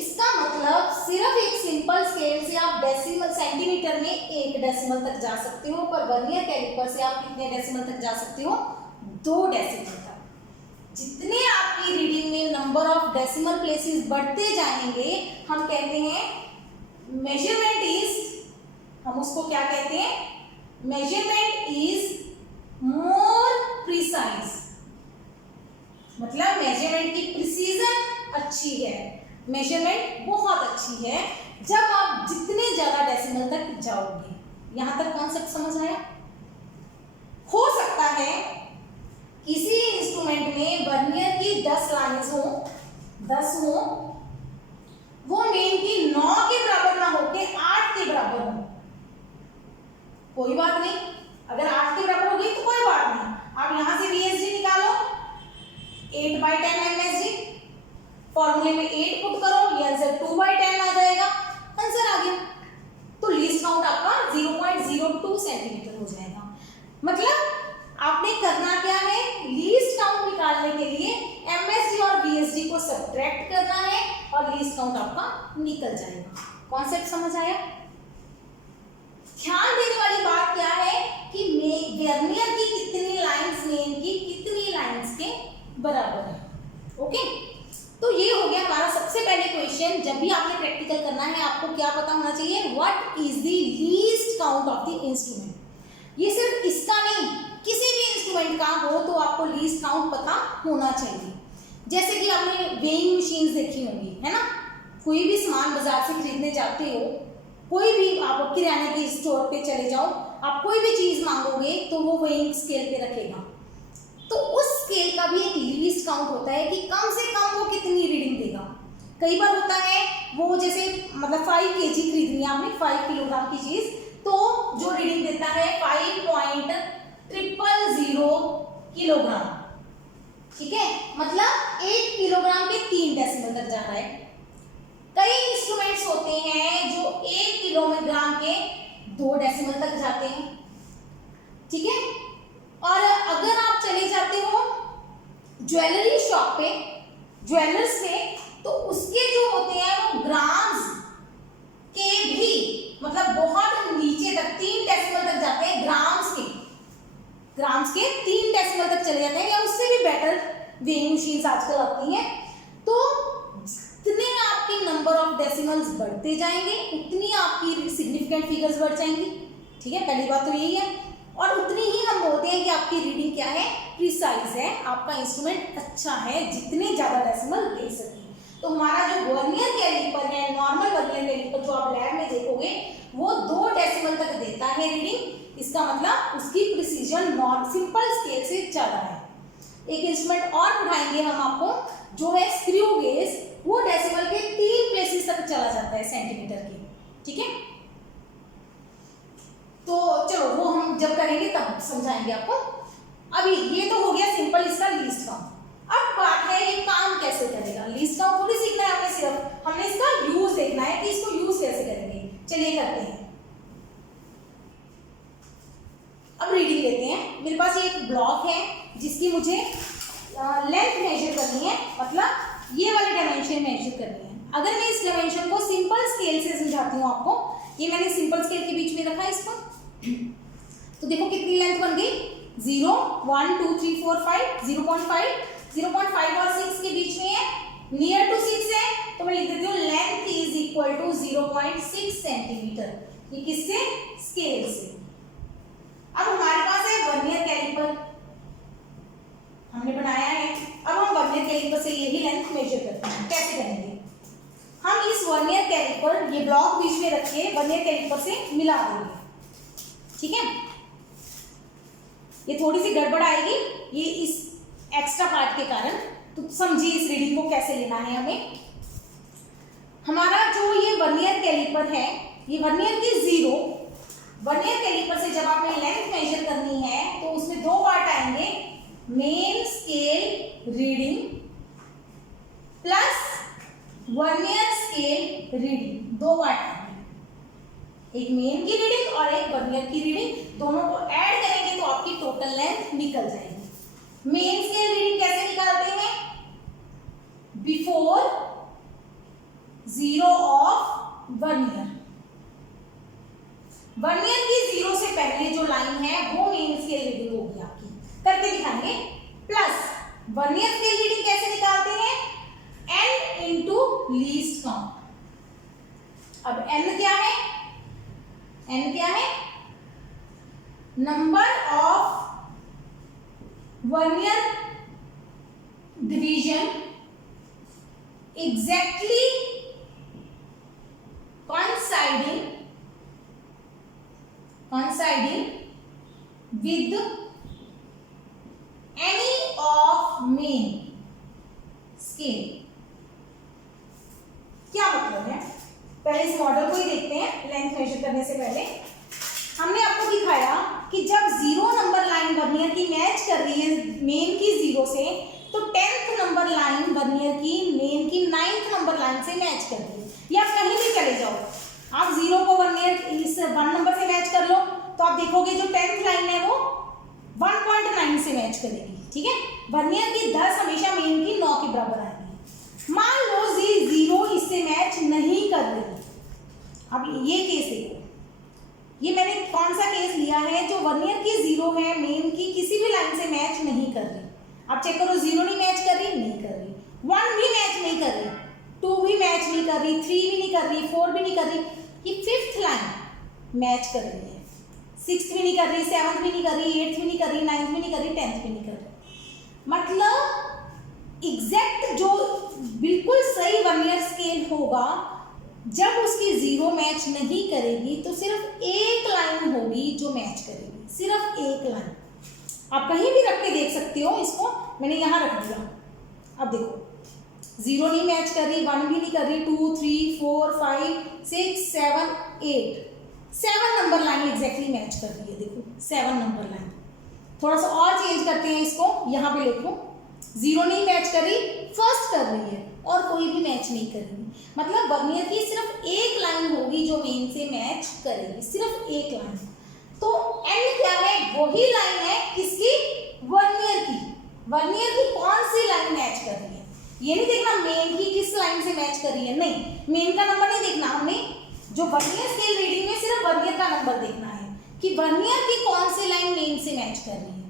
इसका मतलब सिर्फ एक सिंपल स्केल से आप डेसिमल सेंटीमीटर में 1 डेसिमल तक जा सकते हो, पर वर्नियर कैलिपर से आप कितने डेसिमल तक जा सकते हो? 2 डेसिमल तक। जितने आपकी रीडिंग में नंबर ऑफ डेसिमल प्लेसेस बढ़ते जाएंगे, हम कहते हैं मेजरमेंट इज, हम उसको क्या कहते हैं? Measurement is more precise. मतलब मेजरमेंट की प्रिसीजन अच्छी है, मेजरमेंट बहुत अच्छी है जब आप जितने ज्यादा डेसिमल तक जाओगे। यहां तक कॉन्सेप्ट समझ आया? हो सकता है किसी इंस्ट्रूमेंट में वर्नियर की 10 लाइंस हो, 10 हो, वो मेन की 9 के बराबर ना होके 8 के बराबर हो। कोई बात नहीं, अगर 8 के बराबर हो गई तो कोई बात नहीं, आप यहां से VSD निकालो, 8/10 MSD, फॉर्मूले में 8 पुट करो, ये आंसर 2/10 आ जाएगा, आंसर आ गया। तो लीस्ट काउंट आपका 0.02 सेंटीमीटर हो जाएगा। मतलब आपने करना क्या है? लीस्ट काउंट निकालने के लिए MSD और VSD को सब्ट्रैक्ट करना है और लीस्ट काउंट आपका निकल जाएगा। कॉन्सेप्ट समझ आया? ध्यान देने वाली बात क्या है कि वर्नियर की कितनी लाइंस मेन की कितनी लाइंस के बराबर है। ओके, तो ये हो गया हमारा सबसे पहले क्वेश्चन। जब भी आपने प्रैक्टिकल करना है, आपको क्या पता होना चाहिए? What is the least count of the instrument. ये सिर्फ इसका नहीं, किसी भी इंस्ट्रूमेंट का हो तो आपको लीस्ट काउंट पता होना चाहिए। जैसे कि आपने वेइंग मशीन्स देखी होंगी, है ना? कोई भी सामान बाजार से खरीदने जाते हो, कोई भी आप किराने के स्टोर पे चले जाओ, आप कोई भी चीज मांगोगे तो वो वेइंग स्केल पे रखेगा। तो उस स्केल का भी एक लीस्ट काउंट होता है कि कम से कम वो कितनी रीडिंग देगा। कई बार होता है वो जैसे मतलब 5 kg खरीदनी है आपने, 5 किलोग्राम की चीज, तो जो रीडिंग देता है 5.000 किलोग्राम। ठीक है, मतलब 1 किलोग्राम के 3 डेसिमल तक जा रहा है। कई इंस्ट्रूमेंट्स होते हैं जो 1 किलोग्राम के 2 डेसिमल तक जाते हैं। ठीक है, और अगर आप चले जाते हो ज्वेलरी शॉप पे, ज्वेलर्स पे, तो उसके जो होते हैं वो ग्राम्स के भी मतलब बहुत नीचे तक 3 डेसिमल तक जाते हैं। ग्राम्स के 3 डेसिमल तक चले जाते हैं, या उससे भी बेटर वेइंग मशीन्स आजकल आती हैं। तो जितने आपके नंबर ऑफ डेसिमल्स बढ़ते जाएंगे, उतनी आपकी सिग्निफिकेंट फिगर्स बढ़ जाएंगी। ठीक है, पहली बात तो यही है। और उतनी ही हम बोलते हैं कि आपकी रीडिंग क्या है? प्रिसाइज है, आपका इंस्ट्रूमेंट अच्छा है जितने ज्यादा डेसिमल दे सके। तो हमारा जो वर्नियर कैलिपर है, नॉर्मल वर्नियर कैलिपर जो आप लैब में देखोगे, वो 2 डेसिमल तक देता है रीडिंग। इसका मतलब उसकी प्रिसीजन नॉन सिंपल स्केल से ज्यादा है। एक इंस्ट्रूमेंट और पढ़ाएंगे हम आपको, जो है स्क्रू गेज, वो डेसिमल के 3 प्लेसेस तक चला जाता है सेंटीमीटर के। ठीक है, तो चलो वो हम जब करेंगे तब समझाएंगे आपको। अभी ये तो हो गया सिंपल इसका लीस्ट काउंट। अब बात है ये काम कैसे करेगा। लीस्ट काउंट थोड़ी सीखना है हमें, सिर्फ हमने इसका यूज देखना है कि इसको यूज कैसे करेंगे। चलिए करते हैं। अब रीडिंग लेते हैं। मेरे पास एक ब्लॉक है जिसकी मुझे लेंथ मेजर करनी है, मतलब ये वाली डायमेंशन मेजर करनी है। अगर मैं इस डायमेंशन को सिंपल स्केल से समझाती हूँ आपको, ये मैंने सिंपल स्केल के बीच में रखा है इसको, तो देखो कितनी लेंथ बन गई? 0, 1, 2, 3, 4, 5, 0.5 और 6 के बीच में है, नियर टू 6 है, तो मैं लिख देती हूँ length is equal to 0.6 centimetre. ये किससे? स्केल से। अब हमारे पास है वर्नियर कैलिपर, हमने बनाया है। अब हम वर्नियर कैलिपर से यही लेंथ मेजर करते हैं। कैसे करेंगे? हम इस वर्नियर कैलिपर, ये ब्लॉक बीच में रख के वर्नियर कैलिपर से मिला देंगे, ठीक है। ये थोड़ी सी गड़बड़ आएगी ये इस एक्स्ट्रा पार्ट के कारण, तो समझिए इस रीडिंग को कैसे लेना है हमें। हमारा जो ये वर्नियर कैलिपर है, ये वर्नियर की जीरो, वर्नियर कैलिपर से जब आपने लेंथ मेजर करनी है तो उसमें दो पार्ट आएंगे, main scale reading plus vernier scale reading, दो पार्ट आएंगे, एक मेन की रीडिंग और एक वर्नियर की रीडिंग। दोनों को ऐड करेंगे तो आपकी टोटल लेंथ निकल जाएगी। मेन स्केल रीडिंग कैसे निकालते हैं? Before zero of vernier, vernier की जीरो से पहले जो लाइन है वो मेन स्केल रीडिंग होगी आपकी। करके दिखाएंगे। प्लस वर्नियर स्केल रीडिंग कैसे निकालते हैं? n into least count. अब n क्या है? n क्या है? Number of vernier division exactly coinciding with any of main scale। क्या मतलब है? पहले इस मॉडल को ही देखते हैं। लेंथ मेजर करने से पहले हमने आपको दिखाया कि जब जीरो नंबर लाइन वर्नियर की मैच कर रही है मेन की जीरो से, तो 10th नंबर लाइन वर्नियर की मेन की 9th नंबर लाइन से मैच कर रही है। या कहीं भी चले जाओ, आप जीरो को वर्नियर इस 1 नंबर से मैच कर लो तो आप देखोगे जो 10th लाइन है वो 1.9 से मैच करेगी, ठीक है। वर्नियर की 10 हमेशा मेन की 9 के बराबर आएगी। मान लो जीरो इससे मैच नहीं कर रही। अब ये केस देखो, ये मैंने कौन सा केस लिया है? जो वर्नियर की जीरो है मेन की किसी भी लाइन से मैच नहीं कर रही। आप चेक करो, जीरो नहीं मैच कर रही, नहीं कर रही, 1 भी मैच नहीं कर रही, 2 भी मैच नहीं कर रही, 3 भी नहीं कर रही, 4 भी नहीं कर रही, ये 5th लाइन मैच कर रही है। 6th भी नहीं कर रही, 7th भी नहीं कर रही, 8th भी नहीं कर रही, 9th भी नहीं कर रही, 10th भी नहीं कर रही। मतलब एग्जैक्ट जो बिल्कुल सही वर्नियर स्केल होगा, जब उसकी जीरो मैच नहीं करेगी तो सिर्फ एक लाइन होगी जो मैच करेगी, सिर्फ एक लाइन। आप कहीं भी रख के देख सकते हो इसको, मैंने यहाँ रख दिया। अब देखो, जीरो नहीं मैच कर रही, 1 भी नहीं कर रही, 2 3 4 5 6 7 8, 7 नंबर लाइन एग्जैक्टली मैच कर रही है। देखो 7 नंबर लाइन। थोड़ा सा और चेंज करते हैं इसको, यहाँ पे लिखो, जीरो नहीं मैच कर रही, फर्स्ट कर रही है और कोई भी मैच नहीं कर रही। मतलब वर्नियर की सिर्फ एक लाइन होगी जो मेन से मैच करेगी, सिर्फ एक लाइन। तो एन क्या है? वही लाइन है किसकी? वर्नियर की। वर्नियर की कौन सी लाइन मैच कर रही है? ये नहीं देखना मेन की किस लाइन से मैच कर रही है, नहीं, मेन का नंबर नहीं देखना हमने। जो वर्नियर स्केल रीडिंग में सिर्फ वर्नियर का नंबर देखना है कि वर्नियर की कौन सी लाइन मेन से मैच कर रही है,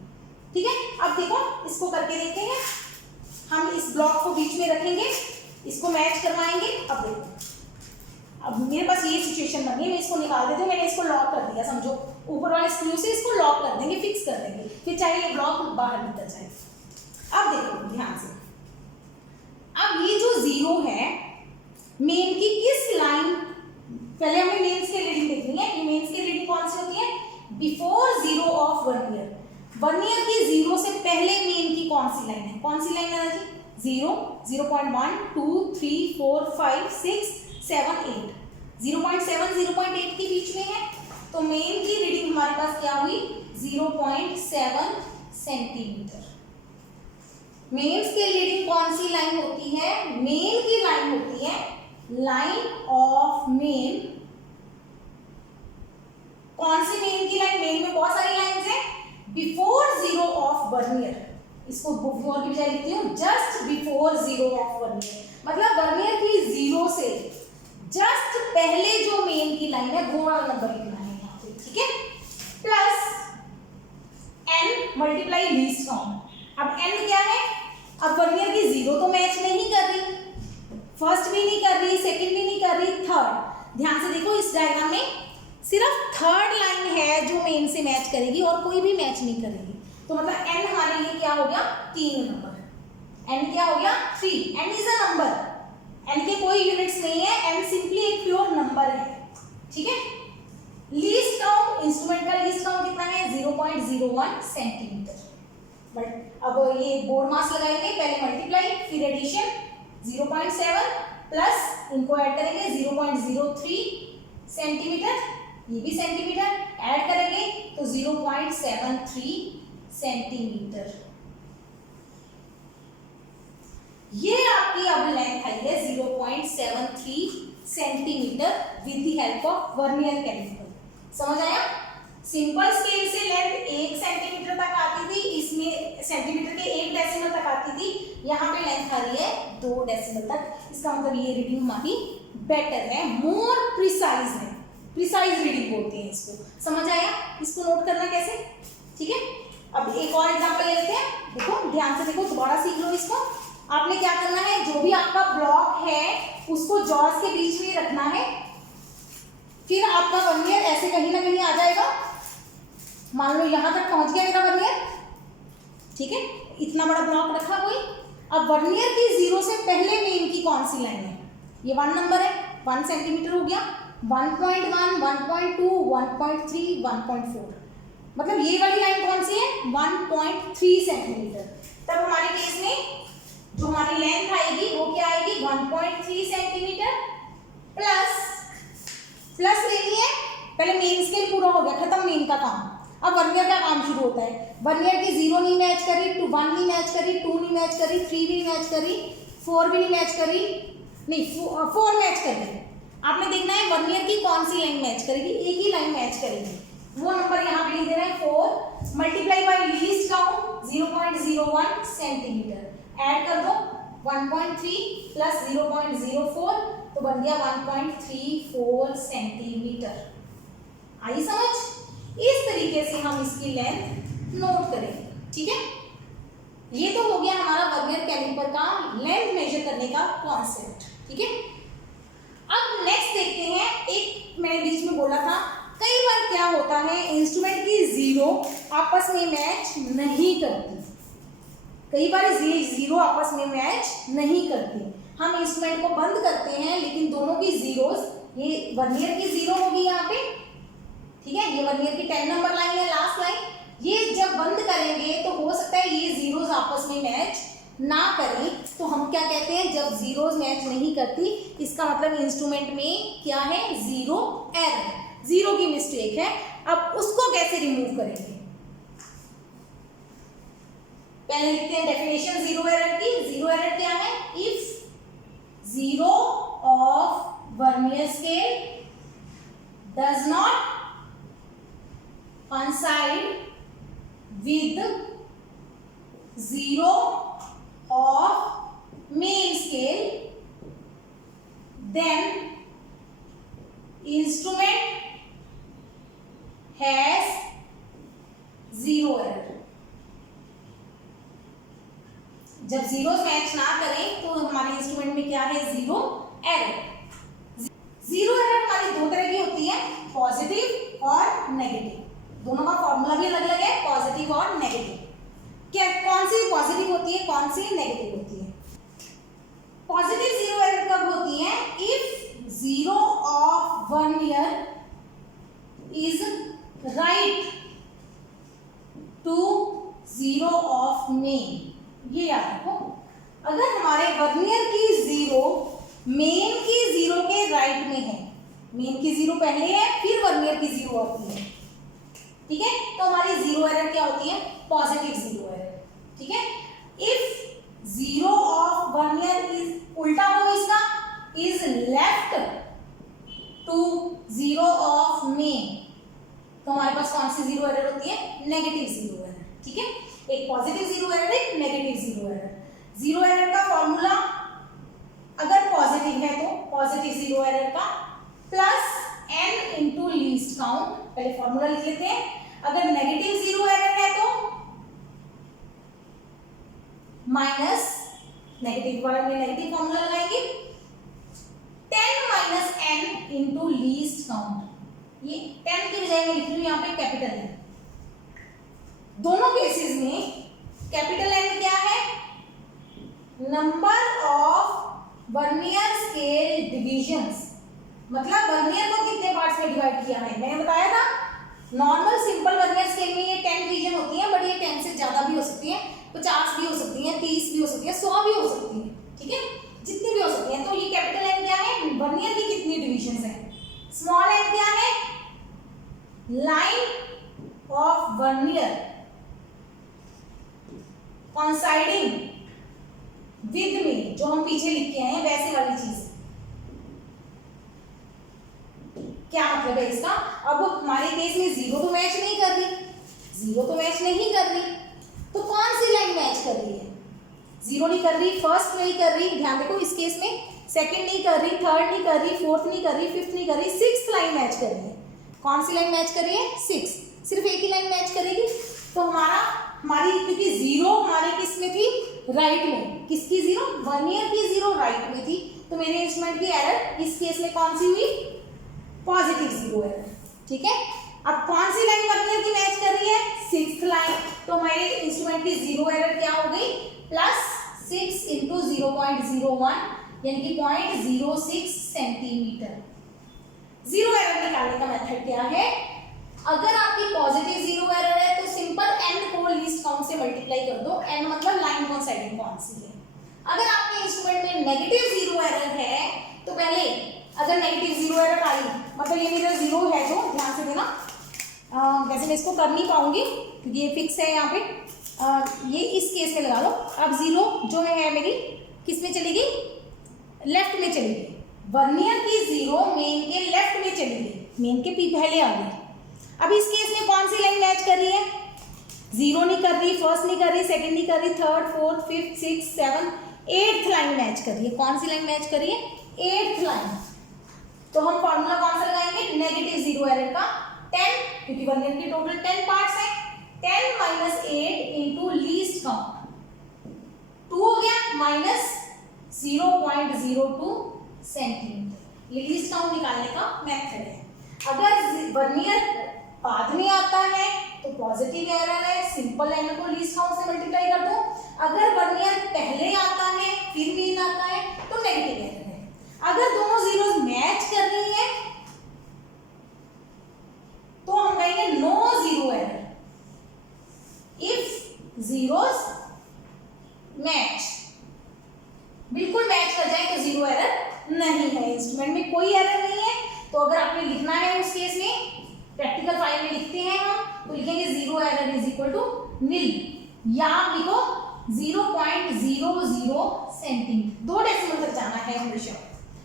ठीक है। अब देखो, इसको करके देखेंगे। हम इस ब्लॉक को बीच में रखेंगे, इसको मैच करवाएंगे। अब देखो, अब मेरे पास ये सिचुएशन बनी है, मैं इसको निकाल देती हूँ। मैंने इसको लॉक कर दिया, समझो ऊपर वाले स्क्रू से इसको लॉक कर देंगे, फिक्स कर देंगे, फिर चाहे ये ब्लॉक बाहर निकल जाए। अब देखो ध्यान से, अब ये जो जीरो है मेन की किस लाइन, पहले हमें मेन स्केल रीडिंग देखनी है। ये मेन स्केल रीडिंग कौन सी होती है? Before zero of vernier. Vernier की जीरो से पहले मेन की कौन सी लाइन है? कौन सी लाइन है जी? 0 0.1 2 3 4 5 6 7 8, 0.7 0.8 के बीच में है, तो मेन की रीडिंग हमारे पास क्या हुई? 0.7 सेंटीमीटर। मेन स्केल रीडिंग कौन सी लाइन होती है? मेन की लाइन होती है लाइन ऑफ मेन। कौन सी मेन की लाइन? मेन में बहुत सारी लाइंस है। बिफोर जीरो ऑफ वर्नियर, इसको बिफोर की बजाय लिखती हूँ just before zero of vernier. मतलब वर्नियर की जीरो से जस्ट पहले जो मेन की लाइन है वो वाला नंबर लिखना है यहाँ पे, ठीक है। Plus n multiply least count. अब n क्या है? अब वर्नियर की जीरो तो मैच नहीं कर रही, फर्स्ट भी नहीं कर रही, सेकंड भी नहीं कर रही, थर्ड। इस डायग्राम में सिर्फ थर्ड लाइन है जो मेन से मैच करेगी और कोई भी मैच नहीं करेगी। तो मतलब n हमारे लिए क्या हो गया, 3 नंबर। n क्या हो गया 3। n is a number, n के कोई यूनिट्स नहीं है, n सिंपली एक प्योर नंबर है, ठीक है। लीस्ट काउंट, इंस्ट्रूमेंट का लीस्ट काउंट कितना है 0.01 सेंटीमीटर। बट अब ये बोर्ड मास लगाएंगे, पहले मल्टीप्लाई फिर एडिशन, 0.7 प्लस इनको ऐड करेंगे 0.03 सेंटीमीटर, ये भी सेंटीमीटर, ऐड करेंगे तो 0.73 सेंटीमीटर। ये आपकी अब लेंथ आई है 0.73 centimetre with the help of vernier caliper. समझ आया? सिंपल स्केल से लेंथ 1 सेंटीमीटर तक आती थी, इसमें सेंटीमीटर के 1 डेसिमल तक आती थी, यहाँ पे लेंथ आ रही है 2 डेसिमल तक। इसका मतलब ये रीडिंग हमारी बेटर है, मोर प्रिसाइज है, प्रिसाइज रीडिंग बोलते हैं इसको। समझ आया? इसको नोट करना कैसे, ठीक है। अब एक और एग्जांपल ले लेते हैं, देखो ध्यान से देखो, दोबारा सीख लो इसको। आपने क्या करना है, जो भी आपका ब्लॉक है उसको जॉस के बीच में रखना है, फिर आपका वर्नियर ऐसे कहीं ना कहीं आ जाएगा। मान लो यहां तक पहुंच गया मेरा वर्नियर, ठीक है, इतना बड़ा ब्लॉक रखा कोई। अब वर्नियर की 0 से पहले मेन की कौन सी लाइन है, ये 1 नंबर है, 1 सेंटीमीटर हो गया, 1.1, 1.2, 1.3, 1.4, मतलब ये वाली लाइन कौन सी है 1.3 सेंटीमीटर। तब हमारे केस में जो हमारी लेंथ आएगी वो क्या आएगी 1.3 सेंटीमीटर प्लस लेनी है, पहले मेन स्केल पूरा हो गया, खत्म मेन का काम। अब वर्नियर का काम शुरू होता है। वर्नियर की 0 नहीं मैच करी, 1 नहीं मैच करी, 2 नहीं मैच करी, 3 भी नहीं मैच करी, 4 भी नहीं मैच करी, नहीं 4 मैच करी। आपने देखना है वर्नियर की कौन सी लाइन मैच करेगी, एक ही लाइन मैच करेगी, वो नंबर यहाँ पे लिख दे रहे हैं 4 multiply by least count 0.01 centimetre, add कर दो 1.3 प्लस 0.04 तो बन गया 1.34 सेंटीमीटर। आई समझ? इस तरीके से हम इसकी लेंथ नोट करेंगे, ठीक है। ये तो हो गया हमारा वर्नियर कैलिपर का लेंथ मेजर करने का कॉन्सेप्ट, ठीक है। अब नेक्स्ट देखते हैं, एक मैंने बीच में बोला था कई बार क्या होता है इंस्ट्रूमेंट की 0 आपस में मैच नहीं करती, कई बार 0 आपस में मैच नहीं करती। हम इंस्ट्रूमेंट को बंद करते हैं लेकिन दोनों की जीरोस, ये वर्नियर की 0 होगी यहाँ पे, ठीक है, ये वर्नियर की 10 नंबर लाइन है, लास्ट लाइन, ये जब बंद करेंगे तो हो सकता है ये जीरोस आपस में मैच ना करें, तो हम क्या कहते हैं जब जीरोस मैच नहीं करती इसका मतलब इंस्ट्रूमेंट में क्या है 0 एरर, 0 की मिस्टेक है। अब उसको कैसे रिमूव करेंगे, पहले लिखते हैं डेफिनेशन 0 एरर की। 0 एरर क्या है, if 0 of vernier scale does not coincide with 0 of main scale, then instrument has 0 error। जब जीरोस मैच ना करें तो हमारे इंस्ट्रूमेंट में क्या है 0 एरर। 0 एरर हमारी 2 तरह की होती है, पॉजिटिव और नेगेटिव, दोनों का फॉर्मूला भी अलग अलग है, पॉजिटिव और नेगेटिव। क्या कौन सी पॉजिटिव होती है, कौन सी नेगेटिव होती है? पॉजिटिव 0 एरर कब होती है, if 0 of vernier is right to 0 of main. ये याद रखो, अगर हमारे वर्नियर की 0 मेन की 0 के राइट में है, मेन की 0 पहले है फिर वर्नियर की 0 आती है, ठीक है, तो हमारी 0 एरर क्या होती है, पॉजिटिव 0 एरर, ठीक है। इफ 0 ऑफ वर्नियर इज उल्टा हो इसका, is left to 0 of main, तो हमारे पास कौन सी 0 एरर होती है, नेगेटिव 0 एरर, ठीक है। एक पॉजिटिव 0 एरर, एक नेगेटिव 0 एरर। 0 एरर का फॉर्मूला अगर पॉजिटिव है तो पॉजिटिव 0 एरर का plus n into least count, पहले फॉर्मूला लिख लेते हैं। अगर नेगेटिव 0 एरर है तो माइनस नेगेटिव वाला में नेगेटिव फॉर्मूला लगाएंगे, 10 minus n into least count. ये 10 की बजाय मैं लिख रही हूँ यहाँ पे कैपिटल N। दोनों केसेस में कैपिटल N क्या है? Number of vernier scale divisions, मतलब वर्नियर को कितने पार्ट्स में डिवाइड किया है। मैंने बताया था नॉर्मल सिंपल वर्नियर स्केल में ये 10 डिवीजन होती है, बट ये 10 से ज्यादा भी हो सकती है, 50 भी हो सकती है, 30 भी हो सकती है, 100 भी हो सकती है, ठीक है, जितनी भी हो सकती है। तो ये कैपिटल N क्या है? वर्नियर की कितनी डिविजन्स हैं। स्मॉल n क्या है? Line of vernier coinciding with में, जो हम पीछे लिख के आए हैं वैसे वाली चीज। क्या मतलब है इसका? अब हमारे केस में जीरो तो मैच नहीं कर रही, जीरो तो मैच नहीं कर रही, तो कौन सी लाइन मैच कर रही है? जीरो नहीं कर रही, फर्स्ट नहीं कर रही, ध्यान देखो इस केस में, सेकंड नहीं कर रही, थर्ड नहीं कर रही, फोर्थ नहीं कर रही, फिफ्थ नहीं कर रही, सिक्स्थ लाइन मैच कर रही है। कौन सी लाइन मैच कर रही है? सिक्स। सिर्फ एक ही लाइन मैच करेगी। तो हमारी क्योंकि जीरो हमारे किस में थी? राइट में। किसकी जीरो? वर्नियर की जीरो राइट में थी, तो मेरे इंस्ट्रूमेंट की एरर इस केस में कौन सी हुई? पॉजिटिव जीरो एरर, ठीक है। अब कौन सी लाइन वर्नियर की मैच कर रही है? Sixth line. तो हमारे इंस्ट्रूमेंट की जीरो एरर क्या हो गई? +6 इंटू 0.01 यानी कि 0.06 सेंटीमीटर। जीरो एरर निकालने का मेथड क्या है? अगर आपकी पॉजिटिव जीरो एरर है तो सिंपल n को लीस्ट काउंट से मल्टीप्लाई कर दो। n मतलब लाइन कोइंसाइडिंग कौन सी है। अगर आपके इंस्ट्रूमेंट में नेगेटिव जीरो एरर है तो पहले अगर नेगेटिव जीरो एरर आई, मतलब ये मेरा जीरो है, जो ध्यान से देना, वैसे मैं इसको कर नहीं पाऊंगी क्योंकि ये फिक्स है यहाँ पे, ये इस केस में लगा लो। अब जीरो जो है मेरी किस में चली गई? लेफ्ट में चली गई। वर्नियर की जीरो मेन के लेफ्ट में चली गई, मेन के पहले आ गई। अब इस केस में कौन सी लाइन मैच कर रही है? जीरो नहीं कर रही, फर्स्ट नहीं कर रही, सेकंड नहीं कर रही, third, fourth, fifth, six, seven, eighth line match कर रही है। कौन सी लाइन मैच कर रही है? Eighth line. तो हम फॉर्मूला कौन सा लगाएंगे? नेगेटिव जीरो एरर का 10, क्योंकि वर्नियर के टोटल 10 पार्ट्स हैं। 10 माइनस 8 इंटू लीस्ट काउंट 2 हो गया, माइनस 0.02 सेंटीमीटर। ये लीस्ट काउंट निकालने का मेथड है। अगर वर्नियर बाद में आता है तो पॉजिटिव एरर है, सिंपल एरर को लीस्ट काउंट से मल्टीप्लाई कर दो। अगर वर्नियर पहले आता है फिर मीन आता है तो नेगेटिव एरर है। अगर दोनों जीरोस मैच कर रही है तो हम कहेंगे no zero error. If zeros match, बिल्कुल मैच कर जाए तो जीरो एरर नहीं है, इंस्ट्रूमेंट में कोई एरर नहीं है। तो अगर आपने लिखना है उस केस में, प्रैक्टिकल फाइल में लिखते हैं हम, तो लिखेंगे zero error is equal to nil, या आप लिखो 0.00 सेंटीमीटर। 2 डेसिमल तक जाना है हमेशा,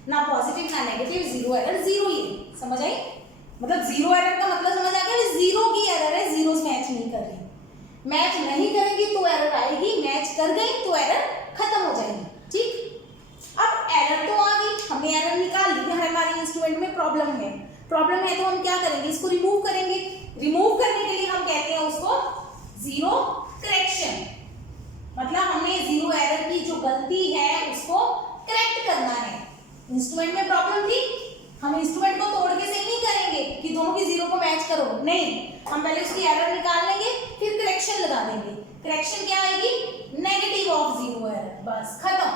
ना पॉजिटिव ना नेगेटिव, जीरो एरर जीरो ही। समझ आई? मतलब जीरो एरर का मतलब समझ आ गया? जीरो की एरर है, जीरोस मैच नहीं कर रही। मैच नहीं करेगी तो एरर आएगी, मैच कर गई तो एरर खत्म हो जाएगी, ठीक। अब एरर तो आ गई, हमने एरर निकाल ली, हमारे इंस्ट्रूमेंट में प्रॉब्लम है। प्रॉब्लम है तो हम क्या करेंगे? इसको रिमूव करेंगे। रिमूव करने के लिए हम कहते हैं उसको जीरो करेक्शन, मतलब हमने जीरो एरर की जो गलती है उसको करेक्ट करना है। इंस्ट्रूमेंट में प्रॉब्लम थी, हम इंस्ट्रूमेंट को तोड़ के सही नहीं करेंगे कि दोनों की जीरो को मैच करो, नहीं, हम पहले उसकी एरर निकाल लेंगे फिर करेक्शन लगा देंगे। करेक्शन क्या आएगी? नेगेटिव ऑफ जीरो एरर, बस खत्म,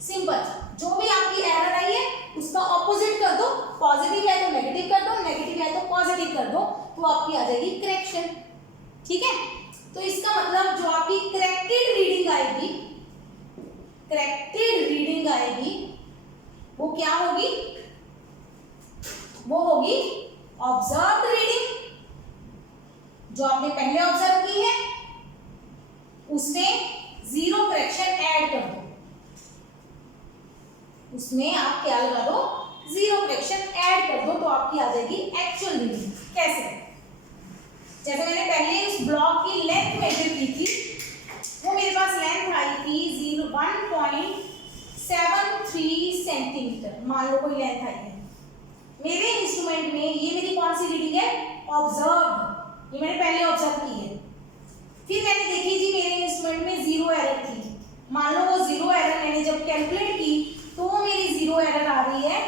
सिंपल। जो भी आपकी एरर आई है उसका ऑपोजिट कर दो, पॉजिटिव है तो नेगेटिव कर दो, नेगेटिव है तो पॉजिटिव कर दो, तो आपकी आ जाएगी करेक्शन, ठीक है। तो इसका मतलब जो आपकी करेक्टेड रीडिंग आएगी, करेक्टेड रीडिंग आएगी वो क्या होगी? वो होगी ऑब्जर्व्ड रीडिंग, जो आपने पहले ऑब्जर्व की है उसमें जीरो करेक्शन ऐड कर दो, उसमें आप क्या लगा दो? जीरो करेक्शन ऐड कर दो, तो आपकी आ जाएगी एक्चुअल रीडिंग। कैसे? जैसे मैंने पहले उस ब्लॉक की लेंथ मेजर की थी, वो मेरे पास लेंथ आई थी 1.73 सेंटीमीटर, मान लो कोई लेंथ आई है। मेरे इंस्ट्रूमेंट में ये मेरी कौन सी रीडिंग है? ऑब्जर्व, ये मैंने पहले ऑब्जर्व की है। फिर मैंने देखी जी मेरे इंस्ट्रूमेंट में जीरो एरर थी, मान लो वो जीरो एरर मैंने जब कैलकुलेट की तो वो मेरी जीरो एरर आ रही है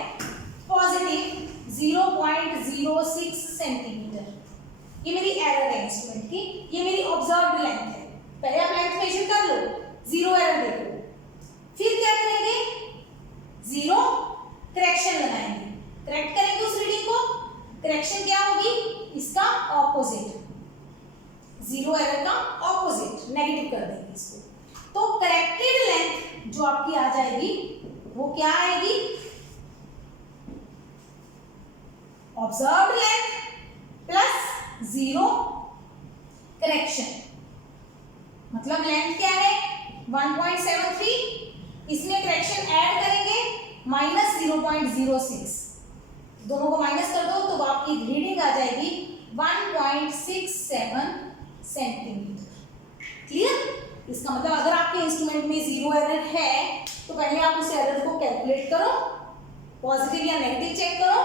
वो क्या आएगी, ऑब्जर्व्ड लेंथ प्लस 0 करेक्शन, मतलब लेंथ क्या है 1.73, इसमें करेक्शन ऐड करेंगे -0.06, दोनों को माइनस कर दो तो आपकी रीडिंग आ जाएगी 1.67 सेंटीमीटर। क्लियर? इसका मतलब अगर आपके इंस्ट्रूमेंट में 0 एरर है तो पहले आप उस एरर को कैलकुलेट करो, पॉजिटिव या नेगेटिव चेक करो,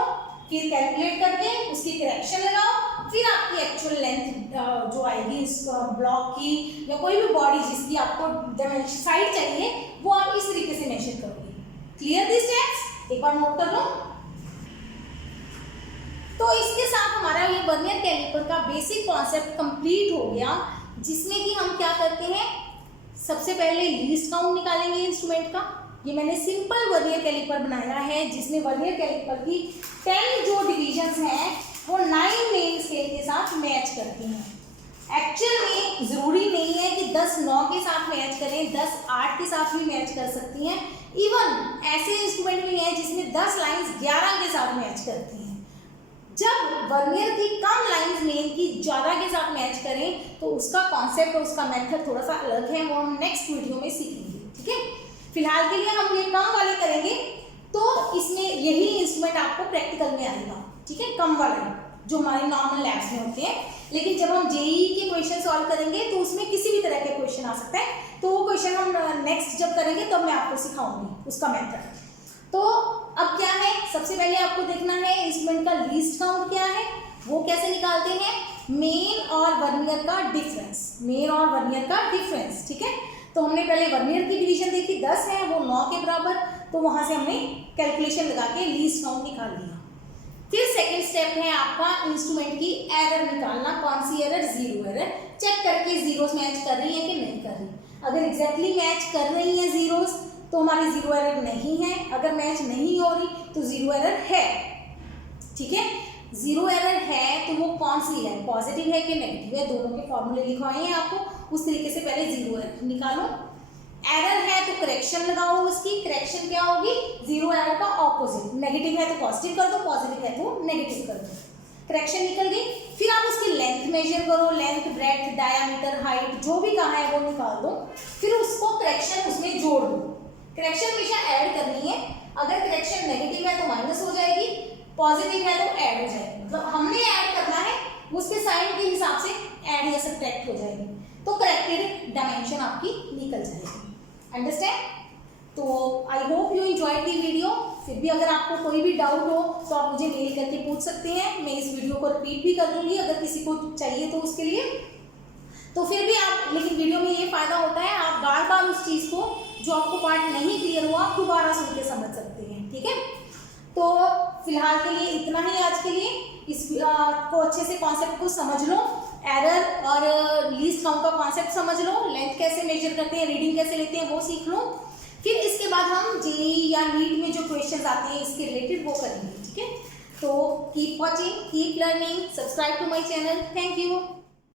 फिर कैलकुलेट करके उसकी करेक्शन लगाओ, फिर आपकी एक्चुअल लेंथ जो आएगी इस ब्लॉक की या कोई भी बॉडी जिसकी आपको डायमेंशन साइड चाहिए वो आप इस तरीके से मेजर करोगे। Clear this steps? एक बार नोट कर लो। तो इसके साथ हमारा ये वर्नियर कैलिपर का बेसिक कॉन्सेप्ट कंप्लीट हो गया, जिसमें कि हम क्या करते हैं, सबसे पहले लीस्ट काउंट निकालेंगे इंस्ट्रूमेंट का। ये मैंने सिंपल वर्नियर कैलिपर बनाया है जिसमें वर्नियर कैलिपर की 10 जो डिविजन्स हैं वो 9 मेन स्केल के साथ मैच करती हैं। एक्चुअल में ज़रूरी नहीं है कि 10 9 के साथ मैच करें, 10 8 के साथ भी मैच कर सकती हैं। इवन ऐसे इंस्ट्रूमेंट भी हैं जिसमें 10 लाइंस 11 के साथ मैच करती हैं। जब वर्नियर की कम लाइंस मेन की ज़्यादा के साथ मैच करें तो उसका कॉन्सेप्ट और उसका मेथड थोड़ा सा अलग है, वो हम नेक्स्ट वीडियो में सीखेंगे। ठीक है, फिलहाल के लिए हम ये कम वाले करेंगे, तो इसमें यही इंस्ट्रूमेंट आपको प्रैक्टिकल में आएगा। ठीक है, कम वाले जो हमारे नॉर्मल लैब्स में होते हैं, लेकिन जब हम जेईई के क्वेश्चन सॉल्व करेंगे तो उसमें किसी भी तरह के क्वेश्चन आ सकते हैं, तो वो क्वेश्चन हम नेक्स्ट जब करेंगे तब मैं आपको सिखाऊंगी उसका मेथड। तो अब क्या है, सबसे पहले आपको देखना है इंस्ट्रूमेंट का लीस्ट काउंट क्या है, वो कैसे निकालते हैं, मेन और वर्नियर का डिफरेंस, मेन और वर्नियर का डिफरेंस। ठीक है, तो हमने पहले वर्नियर की डिवीजन देखी 10 है, वो 9 के बराबर, तो वहां से हमने कैलकुलेशन लगा के लीस्ट काउंट निकाल लिया। फिर सेकंड स्टेप है आपका इंस्ट्रूमेंट की एरर निकालना। कौन सी एरर? 0 एरर। चेक करके जीरोस मैच कर रही है कि नहीं कर रही। अगर एग्जैक्टली मैच कर रही है जीरोस तो हमारी 0 एरर नहीं है, अगर मैच नहीं हो रही तो 0 एरर है। ठीक है, 0 एरर है तो वो कौन सी है, पॉजिटिव है कि नेगेटिव है, दोनों के फॉर्मूले लिखवाए हैं आपको, उस तरीके से पहले 0 एरर निकालो। एरर है तो करेक्शन लगाओ, उसकी करेक्शन क्या होगी, 0 एरर का ऑपोजिट, नेगेटिव है तो पॉजिटिव कर दो, पॉजिटिव है तो नेगेटिव कर दो। करेक्शन निकल गई, फिर आप उसकी लेंथ मेजर करो, लेंथ ब्रेड्थ डायामीटर हाइट जो भी कहा है वो निकाल दो, फिर उसको करेक्शन उसमें जोड़ दो। करेक्शन हमेशा ऐड करनी है, अगर करेक्शन नेगेटिव है तो माइनस हो जाएगी, पॉजिटिव है तो ऐड हो जाएगी, मतलब हमने ऐड करना है, उसके साइन के हिसाब से ऐड या सब्ट्रैक्ट हो जाएगी, तो करेक्टेड डायमेंशन आपकी निकल जाएगी। अंडरस्टैंड? तो I hope you enjoyed the video. फिर भी अगर आपको कोई भी डाउट हो तो आप मुझे मेल करके पूछ सकते हैं, मैं इस वीडियो को रिपीट भी कर दूंगी अगर किसी को चाहिए तो उसके लिए। तो फिर भी आप, लेकिन वीडियो में ये फायदा होता है आप बार बार उस चीज़ को जो आपको पार्ट नहीं क्लियर हुआ आप दोबारा सुन के समझ सकते हैं। ठीक है, तो फिलहाल के लिए इतना ही आज के लिए। इस को अच्छे से कॉन्सेप्ट को समझ लो, एरर और लीस्ट काउंट का कॉन्सेप्ट समझ लो, लेंथ कैसे मेजर करते हैं, रीडिंग कैसे लेते हैं वो सीख लो। फिर इसके बाद हम जेईई या नीट में जो क्वेश्चंस आते हैं इसके रिलेटेड वो करेंगे। ठीक है, तो keep watching, keep learning, subscribe to my channel. Thank you.